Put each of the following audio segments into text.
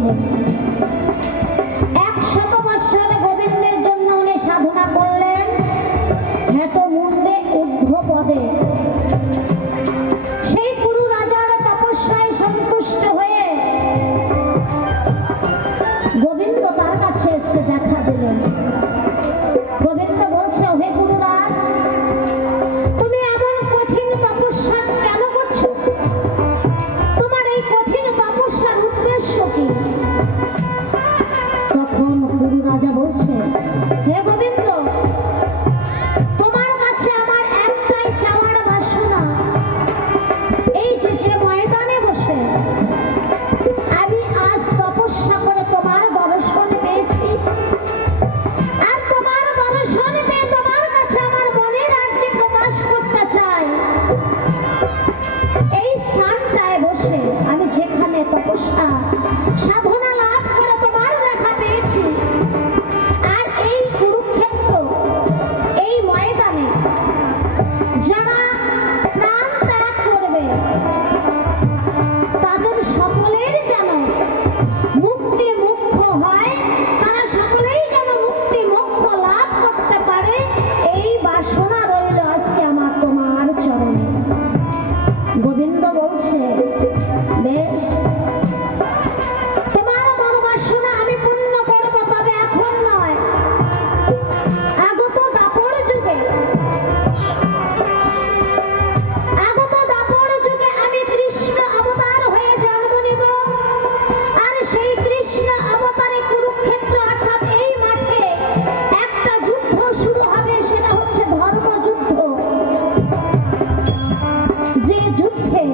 করেছিলেন। 100 বছর গোবিন্দের জন্য উনি সাধনা করলেন হেঁট মুন্ডে ঊর্ধ্ব পদে। সেই পুরু রাজার তপস্যায় সন্তুষ্ট হয়ে গোবিন্দ তার কাছে এসে দেখা দিলেন। গোবিন্দ বলছে, হে গুরুরাজ, তুমি এমন কঠিন তপস্যা কেন করছো? তোমার এই কঠিন তপস্যার উদ্দেশ্য কি? তখন গুরু রাজা বলছে, হে গোবিন্দ, তোমার কাছে আমার একটাই চাওয়ার বাসনা, এই যে ময়দানে বসে আমি আজ তপস্যা করে তোমার দর্শন পেয়েছি, আর তোমার দর্শন পেয়ে তোমার কাছে আমার মনের আর্জি প্রকাশ করতে চাই। এই স্থানটায় বসে আমি যেখানে তপস্যা সাধনা লাভ করে তোমার দেখা পেয়েছি, আর এই কুরুক্ষেত্র এই ময়দানে যারা প্রাণ ত্যাগ করবে তাদের সকলের যেন মুক্তি মুখ্য হয়, তারা সকলেই যেন মুক্তি মোক্ষ লাভ করতে পারে, এই বাসনা রইল আজকে আমার তোমার চরণে। গোবিন্দ বলছে, বেশ, তোমার মনোবাসনা আমি পূর্ণ করব, তবে এখন নয়, আগত দাপর যুগে আমি কৃষ্ণ অবতার হয়ে জন্ম নিব, আর সেই কৃষ্ণ অবতারে কুরুক্ষেত্র অর্থাৎ এই মাঠে একটা যুদ্ধ শুরু হবে, সেটা হচ্ছে ধর্মযুদ্ধ। যে যুদ্ধে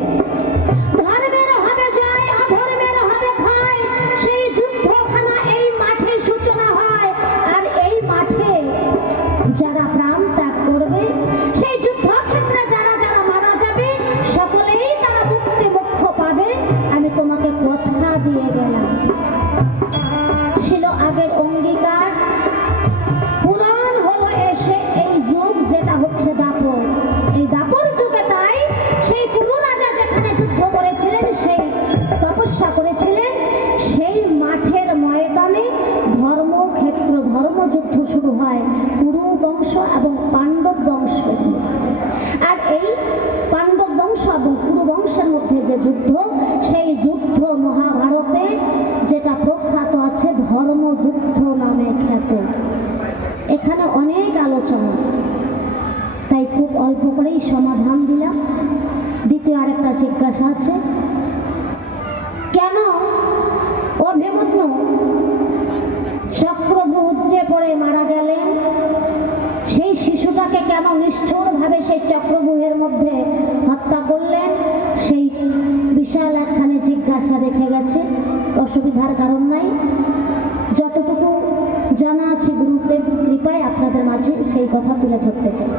ধর্মের হবে জয়, অধর্মের হবে ক্ষয়, সেই যুদ্ধখানা এই মাঠে সূচনা হয়, আর এই মাঠে যারা প্রাণ ত্যাগ করবে, সেই যুদ্ধক্ষেত্রে যারা যারা মারা যাবে, সকলেই তারা মুক্তি মোক্ষ পাবে। আমি তোমাকে কথা দিয়ে গেলাম। ছিল আগের অঙ্গীকার, পূরণ হলো এসে এই যুগ যেটা হচ্ছে দাপর। এই দাপর যুগে তাই সেই পুরু রাজা যেখানে যুদ্ধ করেছিলেন, সেই তপস্যা করেছিলেন, সেই মাঠের ময়দানে ধর্মক্ষেত্র ধর্মযুদ্ধ শুরু হয় পুরু বংশ এবং পাণ্ডব বংশ। আর এই পাণ্ডব বংশ এবং পুরু বংশের মধ্যে যে যুদ্ধ, সেই যুদ্ধ মহাভারতে যেটা প্রখ্যাত আছে ধর্মযুদ্ধ নামে খ্যাত। এখানে অনেক আলোচনা, তাই খুব অল্প করেই সমাধান দিলাম। দ্বিতীয় আরেকটা জিজ্ঞাসা আছে, কেন অভিমন্যু চক্রব্যূহে পড়ে মারা গেলেন? সেই শিশুটাকে কেন নিষ্ঠুরভাবে সেই চক্রব্যূহের মধ্যে হত্যা করলেন? সেই বিশাল একখানে জিজ্ঞাসা রেখে গেছে। অসুবিধার কারণ নাই, যতটুকু জানা আছে গুরুদেব কৃপায় আপনাদের মাঝে সেই কথা তুলে ধরতে চাই।